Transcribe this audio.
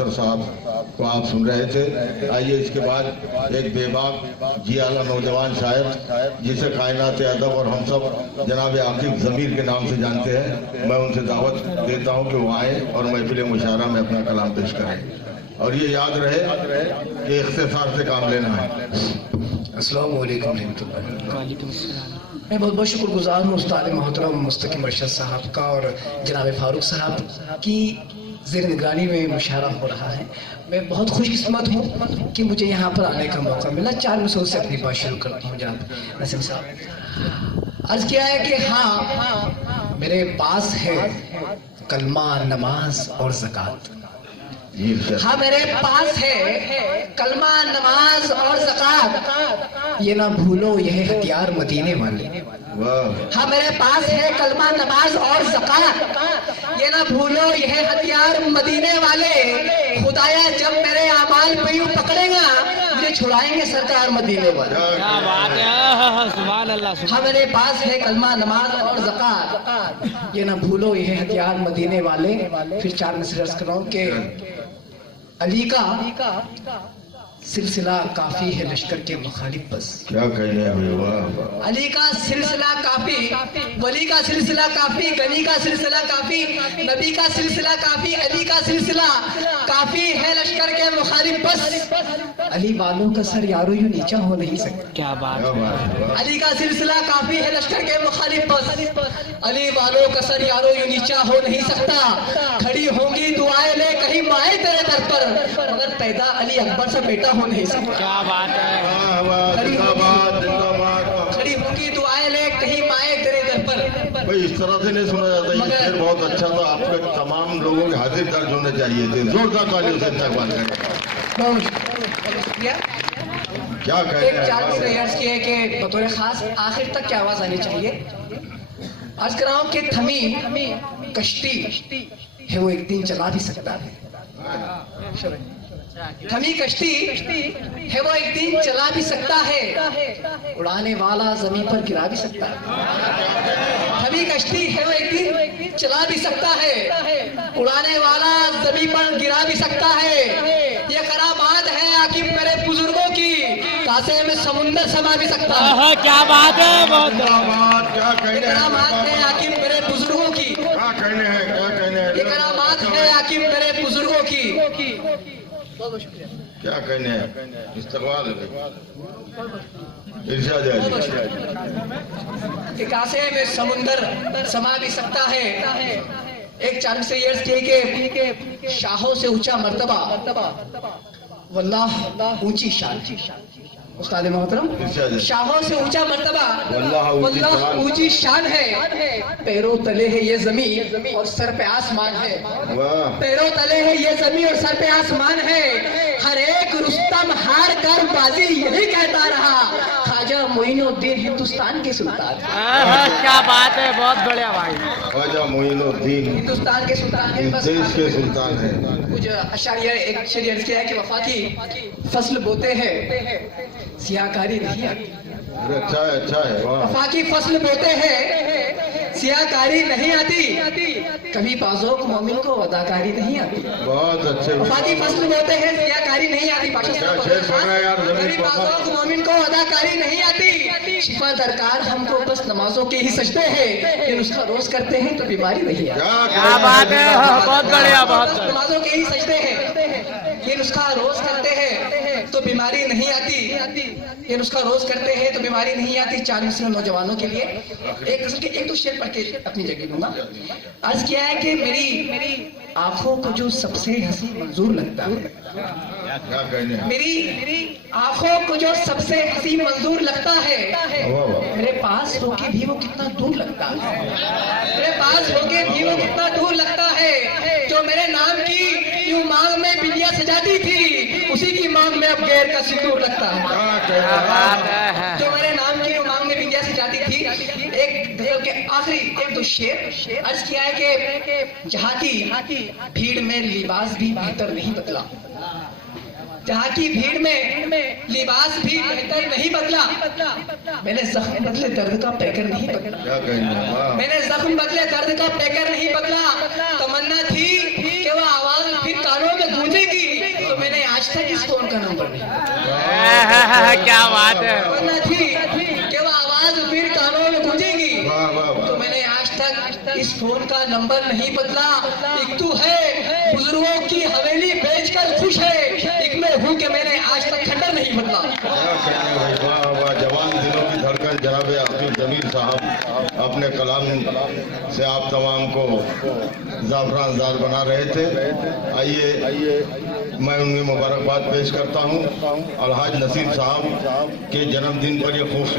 कैसर साहब को आप सुन रहे थे। आइए इसके बाद एक बेबाक जी आला नौजवान शायर जिसे कायनात अदब और हम सब जनाब आकिब ज़मीर के नाम से जानते हैं, मैं उनसे दावत देता हूं कि वो आए और महफिल मुशायरा में अपना कलाम पेश करें। और ये याद रहे कि इख्तिसार से काम लेना है। अस्सलाम वालेकुम रहमतुल्लाह। मैं बहुत बहुत शुक्रगुजार हूँ उस्ताद मोहतरम मुस्तकीम अरशद साहब का और जनाब फारूक साहब की ज़ेर निगरानी में मुशायरा हो रहा है। मैं बहुत खुशकिस्मत हूँ कि मुझे यहाँ पर आने का मौका मिला। 4 मिसरों से अपनी बात शुरू करता हूँ। जनाब नसीम साहब, अर्ज़ किया है कि हाँ मेरे पास है कलमा, नमाज और ज़कात। हाँ मेरे पास है कलमा, नमाज और ज़कात, ये ना भूलो यह हथियार मदीने वाले। हाँ मेरे पास है कलमा, नमाज और ज़कात, ये ना भूलो यह हथियार मदीने वाले। खुदाया जब मेरे आमाल पे यूं पकड़ेगा मुझे छुड़ाएंगे सरकार मदीने वाले। क्या बात है, सुभान अल्लाह। हाँ मेरे पास है कलमा, नमाज और ज़कात, ये ना भूलो यह हथियार मदीने वाले। फिर 4 मिसरे अर्ज़ कर रहा हूं कि अली का सिलसिला काफी है लश्कर के मुखालिफ बस। क्या कहने हैं, अली का सिलसिला काफी, वली का सिलसिला काफी, गनी का सिलसिला काफी, नबी का सिलसिला काफी, अली का सिलसिला काफी है लश्कर के मुखालिफ बस। अली वालों का सर यारो यूं नीचा हो नहीं सकता। क्या बात है। अली का सिलसिला काफी है लश्कर के मुखालिफ बस। अली वालों का सर यारो यूं नीचा हो नहीं सकता। खड़ी होंगी दुआएं ले कहीं माए तेरे दर पर, मगर पैदा अली अकबर से बेटा हो नहीं सकता। क्या बात है। खड़ी होंगी दुआएं ले कहीं माए तेरे दर पर। भाई इस तरह से नहीं सुना जाता, ये शेर बहुत अच्छा था। आपके तमाम लोगों के हाजिर दर्ज होने चाहिए थे। जोरदार तालियों से इस्तकबाल करें। क्या कहते हैं। 4 मिसरे अर्ज़ किए कि बतौर खास आखिर तक की आवाज आनी चाहिए। अर्ज़ कर रहा हूं कि थमी कश्ती है वो एक दिन चला भी सकता है। थमी कश्ती है वो एक दिन चला भी सकता है, उड़ाने वाला जमीन पर गिरा भी सकता है। थमी कश्ती है वो एक दिन चला भी सकता है, उड़ाने वाला जमीन पर गिरा भी सकता है। ये करामात है आकिब मेरे बुजुर्गों की, कासे में समुंदर समा भी सकता है। क्या बात है, बहुत क्या कहने करामात है आकिब मेरे बुजुर्गों की, क्या कहने हैं, क्या कहने हैं, ये करामात है आकिब मेरे बुजुर्गों की। क्या कहने हैं। इस्तकबाल इरशाद है। कासे में समुंदर समा भी सकता है। एक 4 मिसरे अर्ज़ किए कि शाहों से ऊंचा मर्तबा, वल्लाह ऊंची शान। उस्ताद मोहतरम, शाहों से ऊंचा मर्तबा, वल्लाह ऊंची शान है। पैरों तले है ये जमीन और सर पे आसमान है। पैरों तले है ये जमीन और सर पे आसमान है। हर एक रुस्तम हार कर बाजी यही कहता रहा, ख्वाजा मोइनुद्दीन हिंदुस्तान के सुल्तान। क्या बात है, बहुत बढ़िया भाई। ख्वाजा मोइनुद्दीन हिंदुस्तान के सुल्तान है, इस देश के सुल्तान है। कुछ अशारिया एक शेर अर्ज़ किया है कि वफा की फसल बोते हैं सियाकारी नहीं आती। अच्छा है, अच्छा है। वफा की फसल बोते हैं सियाकारी नहीं आती, कभी बाज़ोक मोमिन को अदाकारी नहीं आती। बहुत अच्छे। वफा की फसल बोते हैं सियाकारी नहीं आती, कभी बाज़ोक मोमिन को अदाकारी नहीं आती। शिफा दरकार हमको बस नमाजों के ही सजदे हैं, ये नुस्खा रोज करते हैं तो बीमारी नहीं आती। क्या बात है, बहुत बढ़िया, बहुत नमाजों के ही सजदे हैं, ये नुस्खा रोज करते हैं तो बीमारी नहीं आती। ये नुस्खा रोज करते हैं तो बीमारी नहीं आती। 4 मिसरे नौजवानों के लिए एक दो शेर पढ़ के अपनी जगह दूंगा। अर्ज किया है कि मेरी आंखों को जो सबसे हंसी मंजूर लगता है, मेरी आंखों को जो सबसे हंसी मंजूर लगता है, मेरे पास होके भी वो कितना दूर लगता है। मेरे पास होके भी वो कितना दूर लगता है। जो मेरे नाम की यूं मांग में बिंदिया सजाती थी, उसी की मांग में अब गैर का सिंदूर लगता है। जो मेरे नाम की यूं मांग में बिंदिया सजाती थी। एक के आखिरी 1-2 शेर अर्ज किया है कि जहाँ की भीड़ में लिबास भी बेहतर नहीं बदला, जहाँ की भीड़ में लिबास भी बेहतर नहीं बदला। मैंने जख्म बदले दर्द का पैकर नहीं बदला। मैंने जख्म बदले दर्द का पैकर नहीं बदला। तमन्ना थी कि वो आवाज फिर कानों में गूंजेगी, क्या बात है। वरना थी कि वो आवाज फिर कानों में गूंजेगी। वाह वाह वाह। तो मैंने आज तक इस फोन का नंबर नहीं बदला। एक तू है बुजुर्गों की हवेली बेचकर खुश है, एक मैं हूँ कि मैंने आज तक खंडर नहीं बदला। क्या कहने भाई, वाह वाह। जवान दिलों की धड़कन जनाब आकिब जमीर साहब अपने कलाम से आप तमाम को जाफरानदार बना रहे थे। आइए मैं उन्हें मुबारकबाद पेश करता हूँ। अलहाज नसीर साहब के जन्मदिन पर ये खूबसूरत